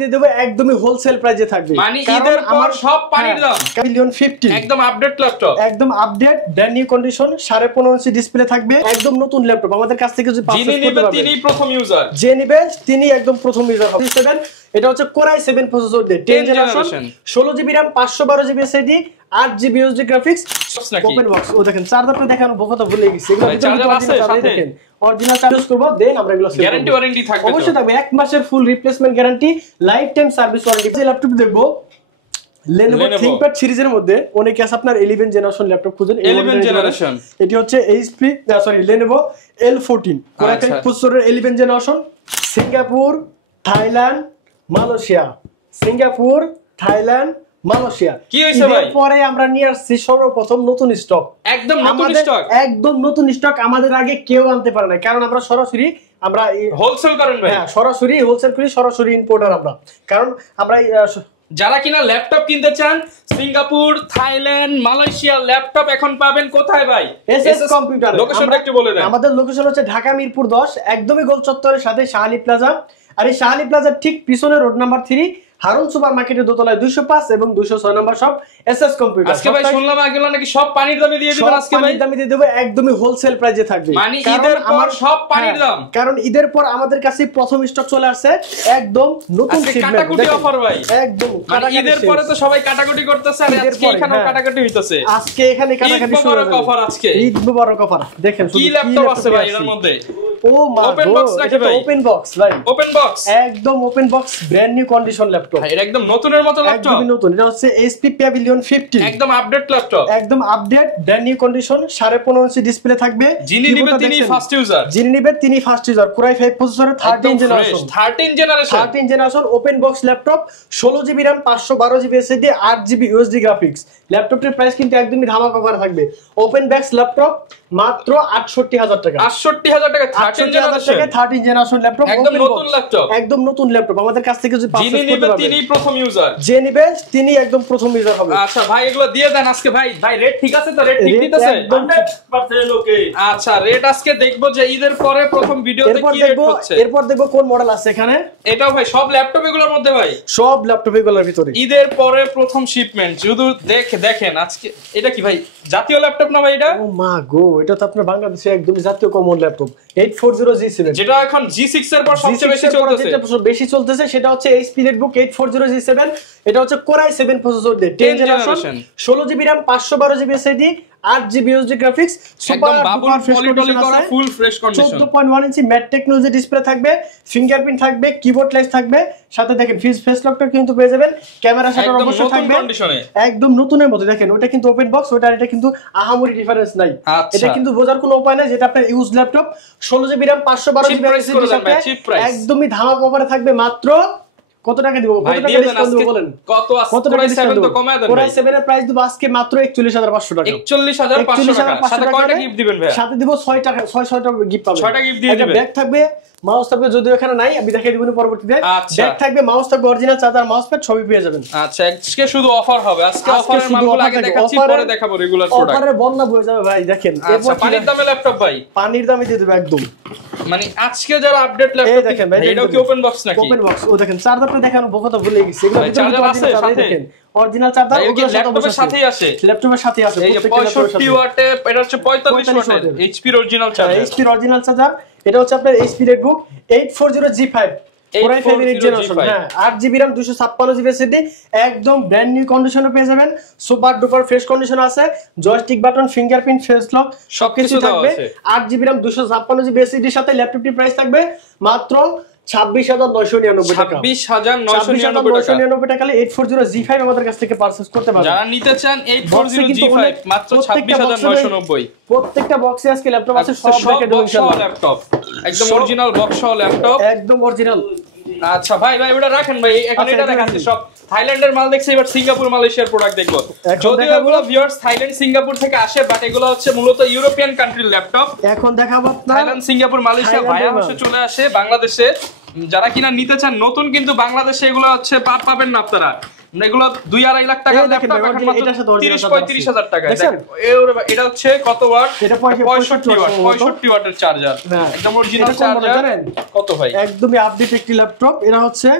দিয়ে দেব একদমই হোলসেল প্রাইসে থাকবে মানে ঈদের পর সব পানির দাম মিলিয়ন 50 একদম আপডেট ল্যাপটপ একদম update brand new condition 15.5 inch display থাকবে একদম নতুন ল্যাপটপ আমাদের কাছ থেকে যদি যিনি নেবেন তিনি প্রথম ইউজার যে নেবে তিনি একদম প্রথম ইউজার হবে 7 এটা হচ্ছে কোরাই 7 প্রসেসর দিয়ে 10 generation 16GB RAM 512GB SSD 8GB USD graphics open box ও দেখেন চার্জারটা দেখানো বহুত ভুলে গেছি এগুলো চার্জার আছে সাথে দেখেন অরিজিনাল চার্জ করব দেন আমরা এগুলো সেল গ্যারান্টি ওয়ারেন্টি থাকবে অবশ্যই থাকবে এক মাসের ফুল replacement guarantee life time service warranty যে ল্যাপটপ দেখবো Lenovo ThinkPad সিরিজের মধ্যে অনেকে আছে আপনার 11 জেনারেশন ল্যাপটপ খুঁজেন 11 জেনারেশন এটি হচ্ছে HP Lenovo L14 core i5 প্রসেসরের 11 জেনারেশন সিঙ্গাপুর থাইল্যান্ড মালয়েশিয়া কি হইছে ভাই পরে আমরা নিয়ে আসছি সর্বপ্রথম নতুন স্টক একদম নতুন স্টক আমাদের আগে কেউ আনতে পারে না কারণ আমরা সরাসরি হোলসেল করেন ভাই হ্যাঁ সরাসরি হোলসেল করি সরাসরি ইম্পোর্টার আমরা কারণ আমরা যারা কিনা ল্যাপটপ কিনতে চান সিঙ্গাপুর থাইল্যান্ড মালয়েশিয়া ল্যাপটপ এখন পাবেন কোথায় ভাই এসএস কম্পিউটার লোকেশনটা একটু বলে দেন আমাদের লোকেশন হচ্ছে ঢাকা মিরপুর 10 একদমই গোল চত্বরের সাথে শাহালি প্লাজা আর এই শাহালি প্লাজার ঠিক পিছনে রোড নাম্বার 3 হারুন সুপার মার্কেটের দোতলায় 205 এবং 206 নম্বর সব এসএস কম্পিউটার আজকে ভাই শুনলাম আগেলা নাকি সব পানির দামে দিয়ে দিবেন আজকে ভাই পানির দামে দিয়ে দেব একদমই হোলসেল প্রাইসে থাকবে মানে ঈদের পর সব পানির দাম কারণ ঈদের পর আমাদের কাছে প্রথম স্টক চলে আসছে একদম নতুন কাটাকুটি অফার ভাই একদম মানে ঈদের পরে তো সবাই কাটাকুটি করতেছে আর আজকে এখানেও কাটাকুটি হইতাছে আজকে এখানে কাটাকুটি শুরু হবে অফার আজকে ঈদ মুবারক অফার দেখেন কি ল্যাপটপ আছে ভাই এর মধ্যে ও মা ওপেন বক্স নাকি ভাই ওপেন বক্স ভাই ওপেন বক্স একদম open box brand new condition laptop এটা একদম নতুনের মতো ল্যাপটপ একদম নতুন এটা হচ্ছে HP Pavilion 50 একদম আপডেট ল্যাপটপ একদম update brand new condition 15.5 inch display থাকবে যিনি নেবেন তিনি ফার্স্ট ইউজার Core i5 প্রসেসরের 13 generation open box laptop 16GB RAM 512GB SSD 8GB USD graphics ল্যাপটপটির প্রাইস কিন্তু একদমই ধামাকা করা থাকবে ওপেন বক্স ল্যাপটপ মাত্র 68000 টাকা 68000 টাকা 13 জেনারেশন ল্যাপটপ একদম নতুন ল্যাপটপ আমাদের কাছ থেকে যদি যিনি নেবেন তিনি প্রথম ইউজার যে নেবে তিনি একদম প্রথম ইউজার হবে আচ্ছা ভাই এগুলো দিয়ে দেন আজকে ভাই রেট ঠিক আছে তো রেট ঠিক দিতেছে 100% ওকে আচ্ছা রেট আজকে দেখবো যে ঈদের পরে প্রথম ভিডিওতে কি রেট হচ্ছে এরপর দেখবো কোন মডেল আছে এখানে এটাও ভাই সব ল্যাপটপ এগুলোর মধ্যে ভাই সব ল্যাপটপ এগুলোর ভিতরে ঈদের পরে প্রথম শিপমেন্ট শুধু দেখেন আজকে এটা কি ভাই জাতীয় ল্যাপটপ না ভাই এটা ও মা গো এটা তো আপনার বাংলাদেশে একদম জাতীয় কমন ল্যাপটপ 840G7 যেটা এখন G6 এর পর সবচেয়ে বেশি চলতেছে সেটা হচ্ছে HP Netbook 840G7 এটা হচ্ছে Core i7 প্রসেসর দিয়ে 10 generation 16GB RAM 512GB SSD 8GB USD graphics একদম বাবুল পলিটলি করা ফুল ফ্রেশ কন্ডিশন 14.1 ইঞ্চি ম্যাট টেকনোলজি ডিসপ্লে থাকবে ফিঙ্গারপ্রিন্ট থাকবে কিবোর্ড লেস থাকবে সাথে দেখেন ফেস লকটা কিন্তু পেয়ে যাবেন ক্যামেরা শাটার অবশ্যই থাকবে একদম নতুনের মতো দেখেন ওটা কিন্তু ওপেন বক্স ওটা এটা কিন্তু আহামরি ডিফারেন্স নাই এটা কিন্তু বোঝার কোনো উপায় নাই যেটা আপনার use laptop 16GB RAM 512GB SSD সাথে একদমই ধামাকা অফারে থাকবে মাত্র কত টাকা দিব কত টাকা ডিসকাউন্ট দিব বলেন কত টাকা 7 তো কমায় দেন Core i7 এর প্রাইস দিব আজকে মাত্র 41500 টাকা 41500 টাকা সাথে কয়টা গিফট দিবেন ভাই সাথে দিব 6 টাকা 6 টাকা গিফট পাবেন 6টা গিফট দিয়ে দিবেন ব্যাগ থাকবে মাউস থাকবে যদিও এখানে নাই আমি দেখাই দিব পরবর্তীতে ব্যাগ থাকবে মাউস থাকবে অরিজিনাল চার্জার মাউস প্যাড সবই পেয়ে যাবেন আচ্ছা আজকে শুধু অফার হবে আজকে অফারের মালগুলো আগে দেখাচ্ছি পরে দেখাবো রেগুলার প্রোডাক্ট অফারে বন্যা বয়ে যাবে ভাই দেখেন এরপর পানির দামে ল্যাপটপ ভাই পানির দামে দিয়ে দেব একদম মানে আজকে যারা আপডেট ল্যাপটপ দেখেন ভাই এটাও কি ওপেন বক্স নাকি ওপেন বক্স ও দেখেন চার্জারটা দেখানো বহুত ভুলে গেছি এগুলো চার্জার আছে সাথে দেখেন অরিজিনাল চার্জার ল্যাপটপের সাথেই আসে ল্যাপটপের সাথে আছে এই যে 65 ওয়াটে এটা হচ্ছে 45 ওয়াটের HP এর অরিজিনাল চার্জার HP এর অরিজিনাল চার্জার এটা হচ্ছে আপনার HP Netbook 840G5 Core i5 generation হ্যাঁ 8GB RAM 256GB SSD একদম ব্র্যান্ড নিউ কন্ডিশনে পেয়ে যাবেন সুপার ডুপার ফ্রেশ কন্ডিশন আছে joystick button fingerprint face lock সবকিছু থাকবে 8GB RAM 256GB SSD এর সাথে ল্যাপটপটির প্রাইস থাকবে মাত্র 26999 টাকা 26999 টাকা 840G5 আমাদের কাছ থেকে পারচেজ করতে পারবেন যারা নিতে চান 840G5 মাত্র 26999 প্রত্যেকটা বক্সে আজকে ল্যাপটপ আছে সব ল্যাপটপ একদম অরিজিনাল বক্স সহ ল্যাপটপ একদম অরিজিনাল আচ্ছা ভাই ওটা রাখেন ভাই এখন এটা দেখাচ্ছি সব থাইল্যান্ডের মাল দেখছি এবার সিঙ্গাপুর মালয়েশিয়ার প্রোডাক্ট দেখবো যদিও এগুলো ভিউয়ার্স থাইল্যান্ড সিঙ্গাপুর থেকে আসে বাট এগুলো হচ্ছে মূলত ইউরোপিয়ান কান্ট্রির ল্যাপটপ এখন দেখাবো থাইল্যান্ড সিঙ্গাপুর মালয়েশিয়া ভায়া হচ্ছে চলে আসে বাংলাদেশে যারা কিনা নিতে চান নতুন কিন্তু বাংলাদেশে এগুলো হচ্ছে পাবেন না আপনারা এগুলো 2-2.5 লাখ টাকা ল্যাপটপ এখন মাত্র 30-35 টাকা দেখেন এটা হচ্ছে কত ওয়াট এটা 65 ওয়াটের চার্জার একদম অরিজিনাল চার্জার কত ভাই একদমই আপডেট একটি ল্যাপটপ এটা হচ্ছে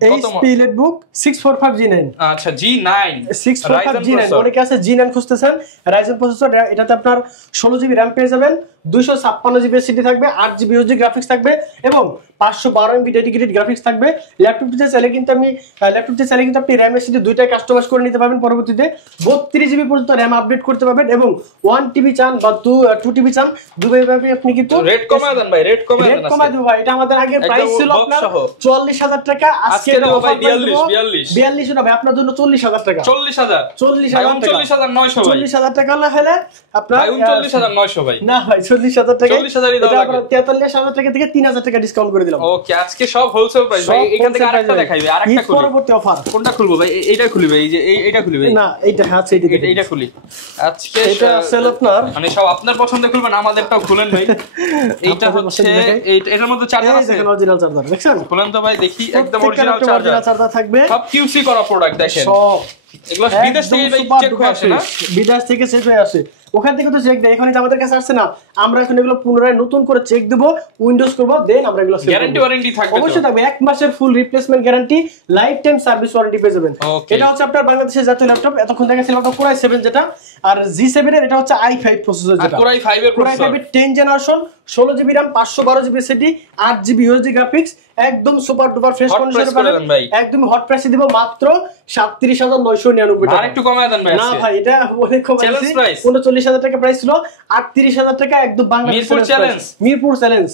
HP Netbook 645G9 আচ্ছা G9 645G9 অনেকে আছে G9 খুঁজতেছেন Ryzen প্রসেসর এটাতে আপনার 16GB RAM পেয়ে যাবেন 256GB SSD থাকবে 8GB USD গ্রাফিক্স থাকবে এবং 512MB ডেডিকেটেড গ্রাফিক্স থাকবে ল্যাপটপটিতে চাইলে কিন্তু আপনি RAM SSD দুইটাই কাস্টমাইজ করে নিতে পারবেন পরবর্তীতে 32GB পর্যন্ত RAM আপডেট করতে পারবেন এবং 1TB চান বা 2TB চান দুইভাবে আপনি কিন্তু রেট কমায় দেন ভাই রেট কমায় দেব ভাই এটা আমাদের আগের প্রাইস ছিল আপনার 40000 টাকা আজকে দেব ভাই 42 না ভাই আপনার জন্য 40000 টাকা 40000 49900 ভাই 40000 টাকা হলে আপনার ভাই 39900 ভাই না ভাই 40000 টাকা 40000 ই দাও লাগে 43000 টাকা থেকে 3000 টাকা ডিসকাউন্ট করে দিলাম ওকে আজকে সব হোলসেল প্রাইস ভাই এখান থেকে আরেকটা দেখাইবে আরেকটা খুলি পরবর্তী অফার কোনটা খুলবো ভাই এইটা খুলি ভাই এই যে এইটা খুলি ভাই না এইটা আছে এইটা খুলি আজকে এটা সেল আপনার মানে সব আপনার পছন্দ খুলবেন আমাদেরটাও খুলেন ভাই এইটা হচ্ছে এটার মধ্যে চার্জার আছে দেখেন অরিজিনাল চার্জার দেখছেন খুলেন তো ভাই দেখি একদম অরিজিনাল চার্জার থাকবে সব কিউসি করা প্রোডাক্ট দেখেন সব এগুলো বিদেশ থেকে ভাই চেক হয়ে আসে না বিদেশ থেকে চেক হয়ে আসে ওখান থেকে তো চেক দেয় এখানে আমাদের কাছে আসছে না আমরা এখন এগুলো পুনরায় নতুন করে চেক দেব উইন্ডোজ করব দেন আমরা এগুলো গ্যারান্টি ওয়ারেন্টি থাকবে অবশ্যই থাকবে 1 মাসের ফুল replacement guarantee life time service warranty পেয়ে যাবেন এটা হচ্ছে আপনার বাংলাদেশের জাতীয় ল্যাপটপ এতক্ষণ দেখা ছিল ল্যাপটপ Core i7 যেটা আর G7 এর এটা হচ্ছে i5 প্রসেসর যেটা Core i5 এর processor 10 generation 16GB RAM 512GB SSD 8GB USD graphics একদম সুপার ডুপার ফ্রেশ কন্ডিশনে পাবেন একদম হট প্রাইসে দিব মাত্র 37999 টাকা আরেকটু কমায় দেন ভাই না ভাই এটা অনেক কমাইছি 39000 টাকা প্রাইস ছিল 38000 টাকা একদম বাংলাদেশ মিরপুর চ্যালেঞ্জ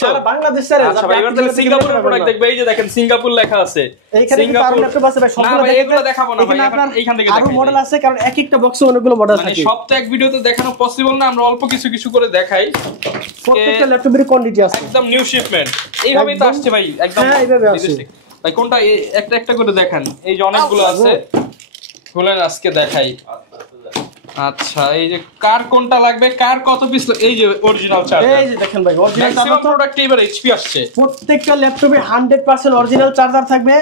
সারা বাংলাদেশ চ্যালেঞ্জ আচ্ছা ভাই এবার তাহলে সিঙ্গাপুরের প্রোডাক্ট দেখবে এই যে দেখেন সিঙ্গাপুর লেখা আছে সিঙ্গাপুর ল্যাপটপ আছে ভাই সবগুলো এগুলো দেখাবো না ভাই এইখান থেকে আরো মডেল আছে কারণ এক একটা বক্সে অনেকগুলো মডেল থাকে সব তো এক ভিডিওতে দেখানো পসিবল না আমরা অল্প কিছু কিছু করে দেখাই প্রত্যেকটা ল্যাপটপের কোয়ান্টিটি আছে একদম নিউ শিপমেন্ট এইভাবেই তো আসছে ভাই একদম এইভাবে আসছে ভাই কোনটা একটা একটা করে দেখান এই যে অনেকগুলো আছে খুলেন আজকে দেখাই আচ্ছা এই যে কার কোনটা লাগবে কার কত পিস এই যে অরিজিনাল চার্জার এই যে দেখেন ভাই অরিজিনাল চার্জার প্রোডাক্ট এবার এইচপি আসছে প্রত্যেকটা ল্যাপটপে 100% অরিজিনাল চার্জার থাকবে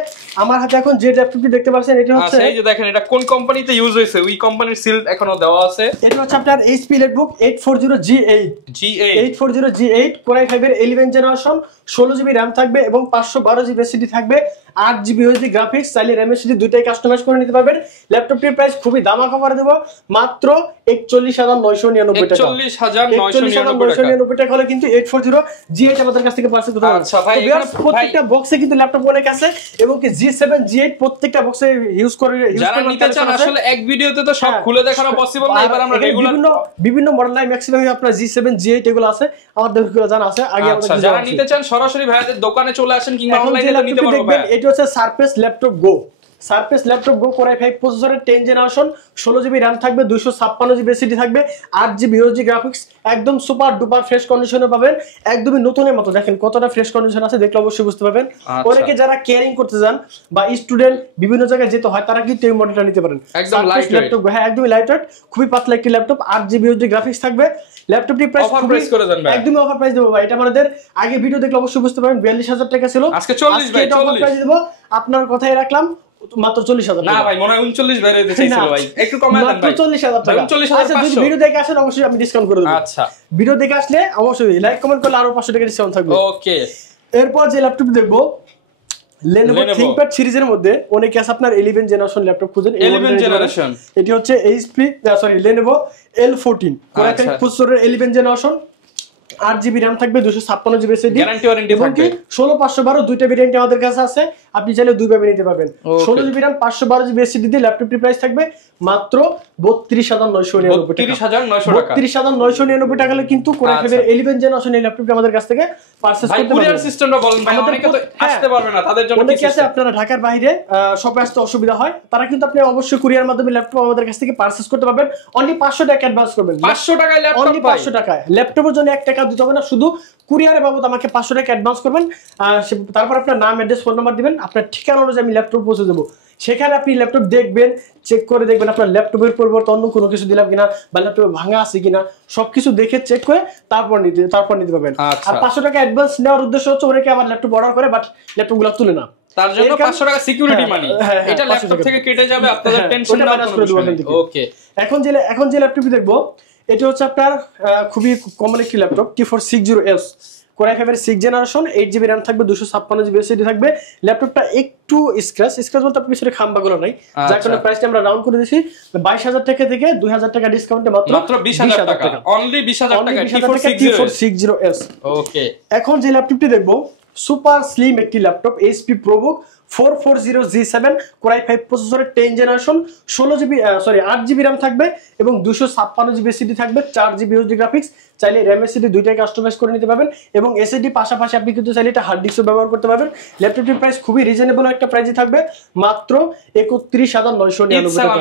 আমার হাতে এখন যে ল্যাপটপটি দেখতে পাচ্ছেন এটা হচ্ছে এই যে দেখেন এটা কোন কোম্পানিতে ইউজ হয়েছে ওই কোম্পানির সিল এখনো দেওয়া আছে এটা হচ্ছে আপনার HP Netbook 840G8 Core i5 এর 11 জেনারেশন 16GB RAM থাকবে এবং 512GB SSD থাকবে 8GB USD গ্রাফিক্স চাইলে RAM SSD দুইটাই কাস্টমাইজ করে নিতে পারবেন ল্যাপটপটির প্রাইস খুবই দামাকা করে দেব মাত্র 41999 টাকা 41999 টাকা হলে কিন্তু 840G8 আমাদের কাছ থেকে পারচেজ করতে পারবেন আচ্ছা ভাই প্রত্যেকটা বক্সে কিন্তু ল্যাপটপ অনেক আছে এবং কি G7 G8 প্রত্যেকটা বক্সে ইউজ করে যারা নিতে চান আসলে এক ভিডিওতে তো সব খুলে দেখানো পসিবল না এবার আমরা রেগুলার বিভিন্ন মডেল নাই ম্যাক্সিমাম আপনার G7 G8 এগুলো আছে আমাদের জানা আছে আগে আমাদের যারা নিতে চান সরাসরি ভাইয়াদের দোকানে চলে আসেন কিংবা অনলাইনে নিতে পারবেন ভাই এটা হচ্ছে Surface Laptop Go Core i5 প্রসেসরের 10 জেনারেশন 16GB RAM থাকবে 256GB SSD থাকবে 8GB USD গ্রাফিক্স একদম সুপার ডুপার ফ্রেশ কন্ডিশনে পাবেন একদমই নতুনের মতো দেখেন কতটা ফ্রেশ কন্ডিশন আছে দেখলে অবশ্যই বুঝতে পারবেন অনেকে যারা কেয়ারিং করতে যান বা স্টুডেন্ট বিভিন্ন জায়গায় যেতে হয় তারা কিন্তু এই মডেলটা নিতে পারেন একদম লাইট ল্যাপটপ হ্যাঁ একদমই লাইট ওয়েট খুবই পাতলা একটি ল্যাপটপ 8GB USD গ্রাফিক্স থাকবে ল্যাপটপটি প্রাইস অফার প্রাইস করে দেন ভাই একদমই অফার প্রাইস দেব ভাই এটা আমাদের আগে ভিডিও দেখলে অবশ্যই বুঝতে পারবেন 42000 টাকা ছিল আজকে 40 ভাই 40 প্রাইস দেব আপনার কথাই রাখলাম মাত্র 40000 না ভাই মনে হয় 39 বাইরে দিতে চাইছিল ভাই একটু কমায় দেন ভাই মাত্র 40000 টাকা 49500 আচ্ছা যদি ভিডিও দেখে আসেন অবশ্যই আমি ডিসকাউন্ট করে দেব আচ্ছা ভিডিও দেখে আসলে অবশ্যই লাইক কমেন্ট করলে আরো 500 টাকা ডিসকাউন্ট থাকবে ওকে এরপর যে ল্যাপটপ দেখবো Lenovo ThinkPad সিরিজের মধ্যে অনেকে আছে আপনার 11 জেনারেশন ল্যাপটপ খুঁজেন 11 জেনারেশন এটি হচ্ছে Lenovo L14 Core i5 প্রসেসরের 11 জেনারেশন 8GB RAM থাকবে 256GB SSD গ্যারান্টি ওয়ারেন্টি থাকবে 16512 দুইটা ভেরিয়েন্ট আমাদের কাছে আছে আপনি চাইলে দুই ভাবে নিতে পারবেন 16GB RAM 512GB SSD দিয়ে ল্যাপটপটির প্রাইস থাকবে মাত্র 32999 টাকা 32999 টাকা হলে কিন্তু Core i5 এর 11 জেনারেশন এই ল্যাপটপটি আমাদের কাছ থেকে পারচেজ করতে পারবেন কুরিয়ার সিস্টেমটা বলেন ভাই অনেকে তো আসতে পারবে না তাদের জন্য কি আছে আপনারা ঢাকার বাইরে শপে আসতে অসুবিধা হয় তারা কিন্তু আপনি অবশ্যই কুরিয়ার মাধ্যমে ল্যাপটপ আমাদের কাছ থেকে পারচেজ করতে পারবেন অনলি 500 টাকা অ্যাডভান্স করবেন 500 টাকায় ল্যাপটপ অনলি 500 টাকা ল্যাপটপের জন্য 1 টাকা দিতে হবে না শুধু কুরিয়ারে বাবদ আমাকে 500 টাকা অ্যাডভান্স করবেন তারপর আপনার নাম অ্যাড্রেস ফোন নাম্বার দিবেন আপনার ঠিকানা অনুযায়ী আমি ল্যাপটপ পৌঁছে দেবো সেখানে আপনি ল্যাপটপ দেখবেন চেক করে দেখবেন আপনার ল্যাপটপের পরিবর্তে অন্য কোনো কিছু দিলাম কিনা বা ল্যাপটপে ভাঙা আছে কিনা সবকিছু দেখে চেক করে তারপর নিতে পারবেন আর 500 টাকা অ্যাডভান্স নেওয়ার উদ্দেশ্য হচ্ছে অনেকে আমার ল্যাপটপ অর্ডার করে বাট ল্যাপটপগুলো তুলে না তার জন্য 500 টাকা সিকিউরিটি মানি এটা ল্যাপটপ থেকে কেটে যাবে আপনাদের টেনশন না ওকে এখন যে ল্যাপটপটি দেখবো এটা হচ্ছে আপনার খুবই কমন একটি ল্যাপটপ T460S Core i5 এর 6 জেনারেশন, 8GB RAM থাকবে, 256GB SSD থাকবে। ল্যাপটপটা একটু স্ক্র্যাচ বলতে আপনার পিছনে খাম্বাগুলো নাই, যার কারণে প্রাইসটা আমরা রাউন্ড করে দিয়েছি 22,000 টাকা থেকে 2,000 টাকা ডিসকাউন্টে মাত্র 20,000 টাকা, অনলি 20,000 টাকা T460S। ওকে, এখন যে ল্যাপটপটি দেখবো সুপার স্লিম একটি laptop HP ProBook 440G7 Core i5 প্রসেসরের 10 জেনারেশন, 8GB RAM থাকবে এবং 256GB SSD থাকবে, 4GB USD গ্রাফিক্স। চাইলে RAM SSD দুইটাই কাস্টমাইজ করে নিতে পারবেন এবং SSD পাশাপাশি আপনি কিন্তু চাইলে এটা হার্ড ডিস্কও ব্যবহার করতে পারবেন। ল্যাপটপটির প্রাইস খুবই রিজনেবল একটা প্রাইসে থাকবে, মাত্র 31,999 টাকা।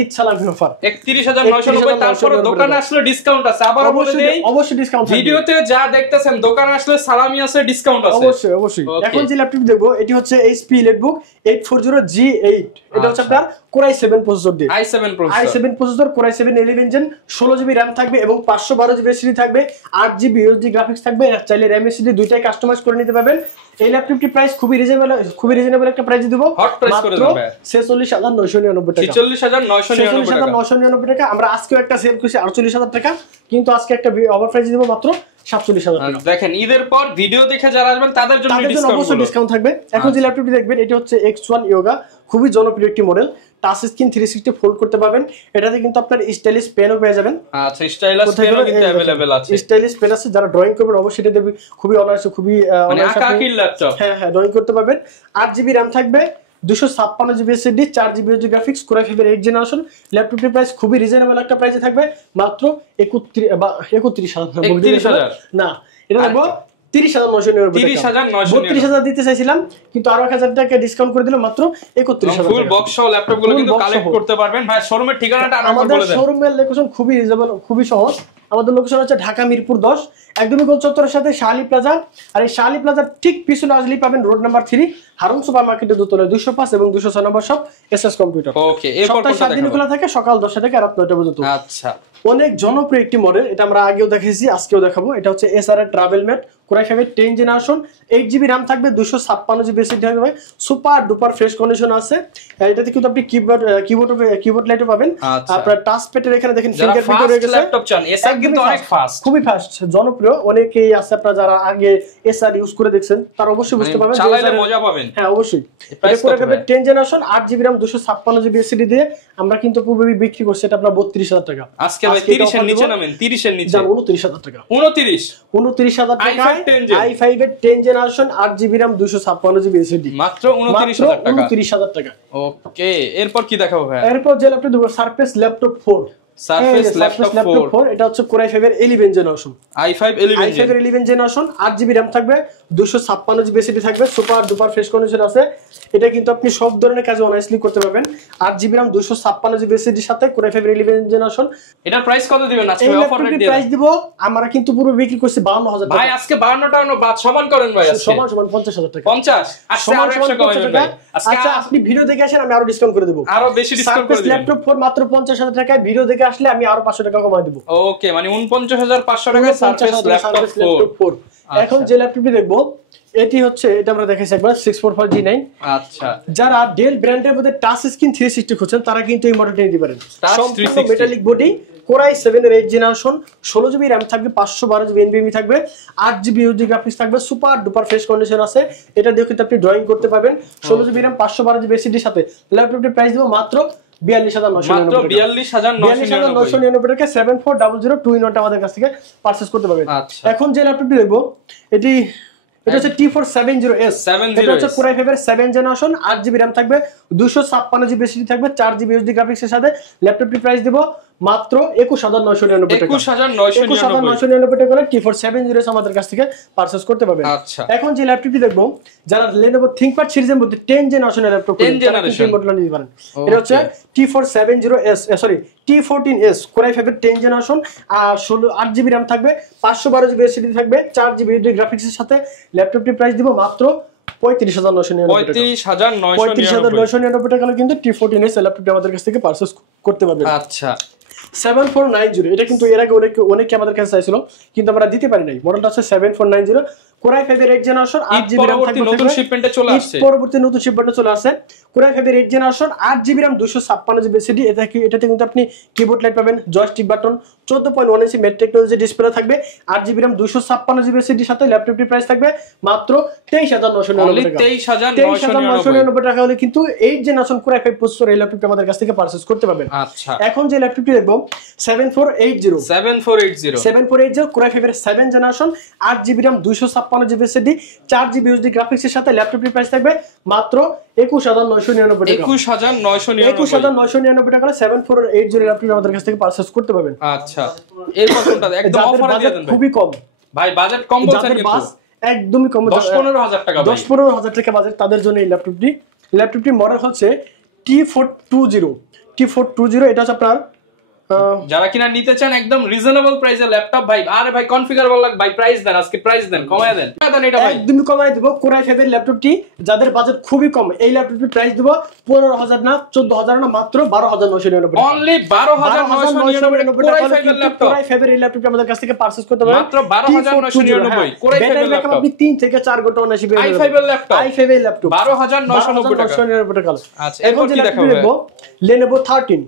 ঈদ সালামি অফার 31,990। তারপর দোকানে আসলে ডিসকাউন্ট আছে, আবার বলে দেই অবশ্যই ডিসকাউন্ট ভিডিওতে যা দেখতেছেন দোকানে আসলে সালামি আছে, ডিসকাউন্ট আছে অবশ্যই। এখন যে ল্যাপটপ দেখবো এটি হচ্ছে HP EliteBook 840G8, এটা হচ্ছে আপনার Core i7 প্রসেসর দিয়ে, i7 processor, Core i7 11 gen, 16GB RAM থাকবে এবং 512GB SSD থাকবে, 8GB USD গ্রাফিক্স থাকবে। চাইলে RAM SSD দুইটাই কাস্টমাইজ করে নিতে পারবেন। এই ল্যাপটপটি প্রাইস খুবই রিজনেবল একটা প্রাইস দেব, মাত্র 46,999 টাকা। 46,999 টাকা। আমরা আজকেও একটা সেল করছি 48,000 টাকা, কিন্তু আজকে একটা অফার প্রাইস দেব মাত্র 47,000 টাকা। দেখেন ঈদের পর ভিডিও দেখে যারা আসবেন তাদের জন্য অবশ্যই ডিসকাউন্ট থাকবে। এখন যে ল্যাপটপটি দেখবেন এটি হচ্ছে X1 Yoga, খুবই জনপ্রিয় একটি মডেল, টাচ স্ক্রিন 360 ফোল্ড করতে পারবেন। এটাতে কিন্তু আপনার স্টাইলিশ পেনও পেয়ে যাবেন। আচ্ছা, স্টাইলিশ পেনও কিন্তু अवेलेबल আছে, স্টাইলিশ পেন আছে, যারা ড্রয়িং করবেন অবশ্যই এটা দেখবেন খুবই অনায়াসে, খুবই মানে আঁকাআঁকির ল্যাপটপ। হ্যাঁ ড্রয়িং করতে পারবেন। 8GB RAM থাকবে, 256GB SSD, 4GB USD graphics, Core i5 এর 8 জেনারেশন। ল্যাপটপটির প্রাইস খুবই রিজনেবল একটা প্রাইসে থাকবে, মাত্র 31,000 না, এটা দেখবো 30,999 দিতে চাইছিলাম, কিন্তু আরো 1,000 টাকা ডিসকাউন্ট করে দিলাম, মাত্র 31,000 ফুল বক্স সহ ল্যাপটপগুলো কিন্তু কালেক্ট করতে পারবেন। ভাই শোরুমের ঠিকানাটা আরেকবার বলে দেন। আমাদের শোরুমের লোকেশন খুবই রিজনেবল, খুবই সহজ। আমাদের লোকেশন হচ্ছে ঢাকা মিরপুর 10, একদমই গোল চত্বরের সাথে শালি প্লাজা। আর এই শালি প্লাজার ঠিক পিছনে আসলেই পাবেন রোড নাম্বার 3 হারুন সুপার মার্কেটের দোতলায় 205 এবং 206 নম্বর শপ SS কম্পিউটার। ওকে, এরপর কোনটা 7 দিন খোলা থাকে, সকাল 10টা থেকে রাত 9টা পর্যন্ত। আচ্ছা, অনেক জনপ্রিয় একটি মডেল, এটা আমরা আগেও দেখাইছি, আজকেও দেখাবো। এটা হচ্ছে SRR travel mat, Core i5 এর 10 জেনারেশন, 8GB RAM থাকবে, 256GB SSD থাকবে, সুপার ডুপার ফ্রেশ কন্ডিশন আছে। এটাতে কিন্তু আপনি কিবোর্ড লাইটও পাবেন। আপনার টাচ প্যাডের এখানে দেখেন ফিঙ্গারপ্রিন্ট রয়ে গেছে। ল্যাপটপ চান এসআর কিন্তু অনেক ফাস্ট, খুবই ফাস্ট, জনপ্রিয়। অনেকেই আছে আপনারা যারা আগে SR ইউজ করে দেখছেন, তারা অবশ্যই বুঝতে পারবেন, চালাইলে মজা পাবেন। হ্যাঁ অবশ্যই। এটা Core i5 10 generation, 8GB RAM, 256GB SSD দিয়ে আমরা কিন্তু পূর্বে বিক্রি করছি এটা আপনার 32,000 টাকা। আজকে ভাই 30 এর নিচে নামেন, 30 এর নিচে 29,000 টাকা। 29,000 টাকা। i5 এর 10 generation, 8GB RAM, 256GB SSD, মাত্র 29,000 টাকা। ওকে, এরপর কি দেখাবো ভাই? এরপর যে ল্যাপটপ দেব সারফেস ল্যাপটপ 4, সারফেস ল্যাপটপ 4, এটা হচ্ছে Core i5 এর 11 generation, i5 11 generation, 8GB RAM থাকবে, 256GB SSD থাকবে, সুপার ডুপার ফ্রেশ কন্ডিশন আছে। এটা কিন্তু আপনি সব ধরনের কাজে অনায়াসলি করতে পারবেন। 8GB RAM, 256GB SSD এর সাথে Core i5 এর 11 জেনারেশন। এটার প্রাইস কত দিবেন আজকে? অফার রেট দিয়ে প্রাইস দিব আমরা কিন্তু পুরো বিক্রি করছি 52,000 টাকা। ভাই আজকে 52 টাকা বাদ সমান করেন ভাই, আজকে সমান 50,000 টাকা। 50 সমান 100 টাকা। আচ্ছা আপনি ভিডিও দেখে আসেন, আমি আরো ডিসকাউন্ট করে দেব, আরো বেশি ডিসকাউন্ট করে দিবেন। ল্যাপটপ 4 মাত্র 50,000 টাকায়, ভিডিও দেখে আসলে আমি আরো 500 টাকা কমাই দেব। ওকে, মানে 49,500 টাকায় সারফেস ল্যাপটপ 4। এখন যে ল্যাপটপটি দেখবো এটি হচ্ছে, এটা আমরা দেখাইছি একবার 644G9। আচ্ছা, যারা ডেল ব্র্যান্ডের মধ্যে টাচ স্ক্রিন 360 খুঁজছেন তারা কিন্তু এই মডেলটা নিতে পারেন। সম্পূর্ণ মেটালিক বডি, Core i7 এর 8 জেনারেশন, 16GB RAM থাকবে, 512GB NVMe থাকবে, 8GB USD গ্রাফিক্স থাকবে, সুপার ডুপার ফ্রেশ কন্ডিশন আছে। এটা দিয়ে কিন্তু আপনি ড্রয়িং করতে পারবেন। 16GB RAM, 512GB SSD সাথে ল্যাপটপটির প্রাইস দেব মাত্র 42,999 টাকা। 740021 আমাদের কাছ থেকে পারচেজ করতে পারবেন। এখন যে ল্যাপটপটি দেখবো এটি এটা হচ্ছে T470S, এটা হচ্ছে Core i5 এর 7 জেনারেশন, 8GB RAM থাকবে, 256GB SSD থাকবে, 4GB USD গ্রাফিক্সের সাথে ল্যাপটপটির প্রাইস দেব মাত্র 21,999 টাকা। 21,999 টাকা করে T470S আমাদের কাছ থেকে পারচেজ করতে পারবেন। এখন যে ল্যাপটপটি দেখবো, যারা Lenovo ThinkPad সিরিজের মধ্যে 10 জেনারেশনের ল্যাপটপ, 10 জেনারেশন মডেল নিতে পারেন। এটা হচ্ছে T14S, Core i5 এর 10 জেনারেশন, আর 8GB RAM থাকবে, 512GB SSD থাকবে, 4GB USD গ্রাফিক্সের সাথে ল্যাপটপটির প্রাইস দিব মাত্র 35,999 টাকা। কিন্তু T14S ল্যাপটপটি আমাদের কাছ থেকে পারচেজ করতে পারবেন। আচ্ছা, 7490, এটা কিন্তু এর আগে অনেকে আমাদের কাছে চাইছিল, কিন্তু আমরা দিতে পারি নাই। মডেলটা হচ্ছে 7490, কোরাই 5 এর 8 জেনারেশন 8GB RAM থাকবে নতুন শিপমেন্টে চলে আসছে পরবর্তী নতুন শিপমেন্টে চলে আসছে কোরাই 5 এর 8 generation 8GB RAM 256GB SSD এটাতে কিন্তু আপনি কিবোর্ড লাইট পাবেন জয়স্টিক বাটন 14.1 ইঞ্চি মেট টেকনোলজি ডিসপ্লে থাকবে 8GB RAM 256GB SSD সাথে ল্যাপটপটির প্রাইস থাকবে মাত্র 23999 টাকা হলে কিন্তু 8 জেনারেশন কোরাই 5 প্রসেসর এই ল্যাপটপটি আমাদের কাছ থেকে পারচেজ করতে পারবেন আচ্ছা এখন যে ল্যাপটপটি দেখব 7480 কোরাই 5 এর 7 generation 8GB RAM 256GB SSD 4GB USD গ্রাফিক্সের সাথে ল্যাপটপটির প্রাইস থাকবে মাত্র 21999 টাকা 21999 টাকা 7480 ল্যাপটপ আমাদের কাছ থেকে পারচেজ করতে পারবেন আচ্ছা এরপর কোনটা একদম অফারে দিয়ে দেন খুবই কম ভাই বাজেট কম বলছেন কিন্তু একদমই কম 10-15 হাজার টাকা 10-15 হাজার টাকা বাজেট তাদের জন্য এই ল্যাপটপটি মডেল হচ্ছে T420 এটা হচ্ছে আপনার যারা কিনা নিতে চান একদম রিজনেবল প্রাইসে ল্যাপটপ ভাই আরে ভাই কনফিগারেবল লাগ ভাই প্রাইস দেন আজকে প্রাইস দেন কমায় দেন এটা ভাই একদমই কমায় দেব কোরাই 5 এর ল্যাপটপটি যাদের বাজেট খুবই কম এই ল্যাপটপটির প্রাইস দেব 15000 না 14000 না মাত্র 12999 টাকা অনলি 12999 কোরাই 5 এর ল্যাপটপ কোরাই 5 এর ল্যাপটপটি আমাদের কাছ থেকে পারচেজ করতে পারবেন মাত্র 12999 কোরাই 5 এর ল্যাপটপ আপনি 3 থেকে 4 ঘন্টা অনায়াসে বের i5 এর ল্যাপটপ 12999 টাকা আচ্ছা এখন কি দেখাবো Lenovo 13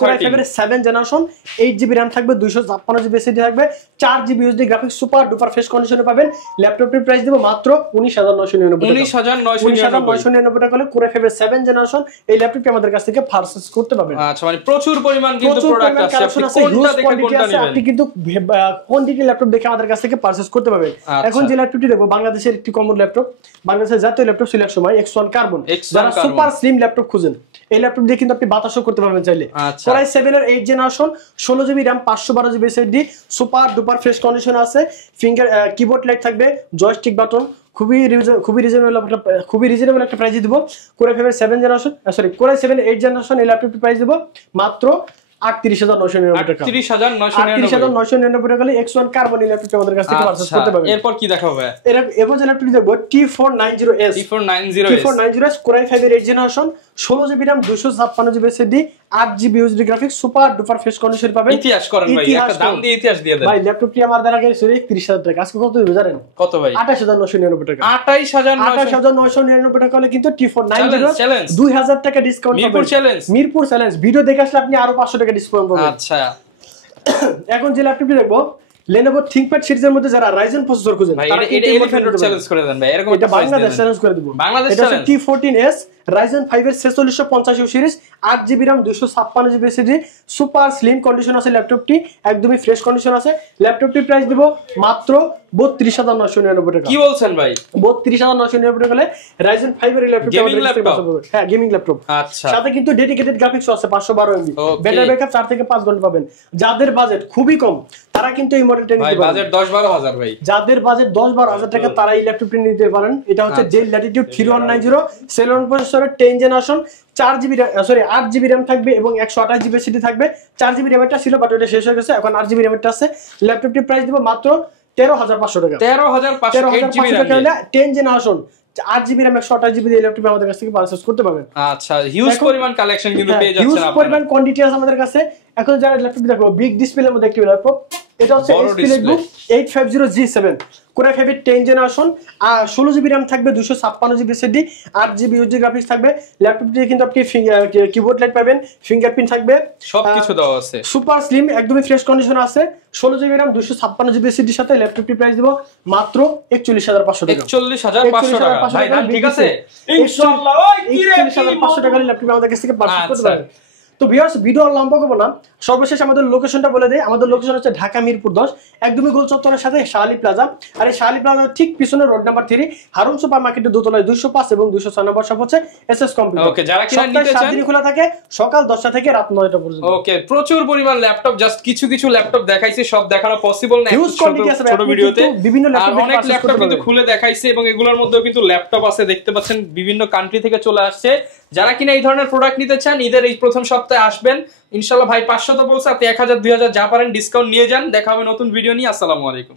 কোরাই 5 এর 7 জেনারেশন 8GB RAM থাকবে 256GB SSD থাকবে 4GB USD graphics super duper fresh কন্ডিশনে পাবেন ল্যাপটপটির প্রাইস দেব মাত্র 19999 টাকা হলে কোরাই 5 এর 7 জেনারেশন এই ল্যাপটপটি আমাদের কাছ থেকে পারচেজ করতে পারবেন আচ্ছা মানে প্রচুর পরিমাণ কিন্তু প্রোডাক্ট আছে আপনি কোনটা দেখে কোনটা নেবেন আপনি কিন্তু কোয়ান্টিটি ল্যাপটপ দেখে আমাদের কাছ থেকে পারচেজ করতে পারবেন এখন যে ল্যাপটপটি দেখব বাংলাদেশের একটি কমন ল্যাপটপ বাংলাদেশের জাতীয় ল্যাপটপ সিলেক্ট সময় X1 কার্বন যারা সুপার স্লিম ল্যাপটপ খুঁজেন এই ল্যাপটপ দিয়ে কিন্তু আপনি বাতাসও করতে পারবেন চাইলে কোরাই 7 এর 8 generation 16GB RAM 512GB SSD super duper fresh condition আছে ফিঙ্গার কিবোর্ড লাইট থাকবে জয়স্টিক বাটন খুবই রিজনেবল একটা প্রাইস দিব কোরাই 5 এর 7 জেনারেশন কোরাই 7 এর 8 জেনারেশন এই ল্যাপটপটির প্রাইস দিব মাত্র 38999 টাকা 38999 টাকা হলে X1 কার্বন ল্যাপটপ আমাদের কাছ থেকে পারচেজ করতে পারবেন এরপর কি দেখাবো এরপর যে ল্যাপটপটি দেখব T490S কোরাই 5 এর 8 generation 16GB RAM 256GB SSD 8GB USD graphics super duper fresh condition পাবেন ইতিহাস করেন ভাই একটা দাম দিয়ে ইতিহাস দিয়ে দেন ভাই ল্যাপটপটি আমার দ্বারা গেছে 31000 টাকা আজকে কত দিবেন জানেন কত ভাই 28999 টাকা 28999 টাকা হলে কিন্তু T490 2000 টাকা ডিসকাউন্ট পাবেন মিরপুর চ্যালেঞ্জ ভিডিও দেখে আসলে আপনি আরো 500 টাকা ডিসকাউন্ট পাবেন আচ্ছা এখন যে ল্যাপটপটি দেখবো Lenovo ThinkPad সিরিজের মধ্যে যারা Ryzen প্রসেসর খুঁজেন তারা এটা এলিফ্যান্ট চ্যালেঞ্জ করে দেন ভাই এরকম এটা বাংলাদেশ চ্যালেঞ্জ করে দিব বাংলাদেশ এটা হচ্ছে T14S Ryzen 5 এর 4685 series 8GB RAM 256GB SSD super slim condition আছে ল্যাপটপটি একদমই ফ্রেশ কন্ডিশন আছে ল্যাপটপটির প্রাইস দিব মাত্র 32999 টাকা কি বলছেন ভাই 32999 টাকা হলে Ryzen 5 এর ল্যাপটপ হ্যাঁ গেমিং ল্যাপটপ আচ্ছা সাথে কিন্তু ডেডিকেটেড গ্রাফিক্স আছে 512 MB ব্যাটারি ব্যাকআপ 4 থেকে 5 ঘন্টা পাবেন যাদের বাজেট খুবই কম তারা কিন্তু এই মডেলটা নিতে পারেন বাজেট 10-12 ভাই যাদের বাজেট 10-12 হাজার টাকা তারা এই ল্যাপটপটি নিতে পারেন এটা হচ্ছে Dell Latitude 3190 Celeron প্রসেসরের 10 জেনারেশন 8GB RAM থাকবে এবং 128GB SSD থাকবে 4GB RAM এটা ছিল বাট ওটা শেষ হয়ে গেছে এখন 8GB RAM এটা আছে ল্যাপটপটির প্রাইস দিব মাত্র 13500 টাকা 13500 টাকা 10 জেনারেশন 8GB RAM 128GB এই ল্যাপটপ আমাদের কাছ থেকে পারচেজ করতে পারবেন আচ্ছা হিউজ পরিমাণ কালেকশন কিন্তু পেয়ে যাচ্ছেন আপনারা হিউজ পরিমাণ কোয়ান্টিটি আছে আমাদের কাছে এখন যারা ল্যাপটপ দেখো বিগ ডিসপ্লের মধ্যে একটি ল্যাপটপ এটা হচ্ছে SPLEDbook 850G7 কোরাই 5 এর 10 জেনারেশন 16GB RAM থাকবে 256GB SSD 8GB USD graphics থাকবে ল্যাপটপটিতে কিন্তু আপনি কিবোর্ড লাইট পাবেন ফিঙ্গারপ্রিন্ট থাকবে সবকিছু দেওয়া আছে সুপার স্লিম একদমই ফ্রেশ কন্ডিশন আছে 16GB RAM 256GB SSD সাথে ল্যাপটপটির প্রাইস দেব মাত্র 41500 টাকা 41500 টাকা ভাই দাম ঠিক আছে ইনশাআল্লাহ ওই কি রে 41500 টাকা ল্যাপটপ আমাদের কাছ থেকে পারচেজ করতে পারবেন তো ভিউয়ার্স ভিডিও লম্বা করব না সর্বশেষ আমাদের লোকেশনটা বলে দেই আমাদের লোকেশন হচ্ছে ঢাকা মিরপুর 10 একদমই গোল চত্বরের সাথে শাহালি প্লাজা আর এই শাহালি প্লাজা ঠিক পিছনে রোড নাম্বার 3 হারুন সুপার মার্কেটের দোতলায় 205 এবং 206 নম্বর শপ হচ্ছে এসএস কম্পিউটার ওকে যারা কিনা নিতে চান দিন খোলা থাকে সকাল 10টা থেকে রাত 9টা পর্যন্ত ওকে প্রচুর পরিমাণ ল্যাপটপ জাস্ট কিছু ল্যাপটপ দেখাইছি সব দেখানো পসিবল না ছোট ভিডিওতে বিভিন্ন ল্যাপটপ অনেক ল্যাপটপ কিন্তু খুলে দেখাইছে এবং এগুলোর মধ্যেও কিন্তু ল্যাপটপ আছে দেখতে পাচ্ছেন বিভিন্ন কান্ট্রি থেকে চলে আসছে যারা কিনা এই ধরনের প্রোডাক্ট নিতে চান ঈদের এই প্রথম সপ্তাহে আসবেন ইনশাআল্লাহ ভাই 500 তো বলছে আপনি 1000 2000 যা পারেন ডিসকাউন্ট নিয়ে যান দেখা হবে নতুন ভিডিও নিয়ে আসসালামু আলাইকুম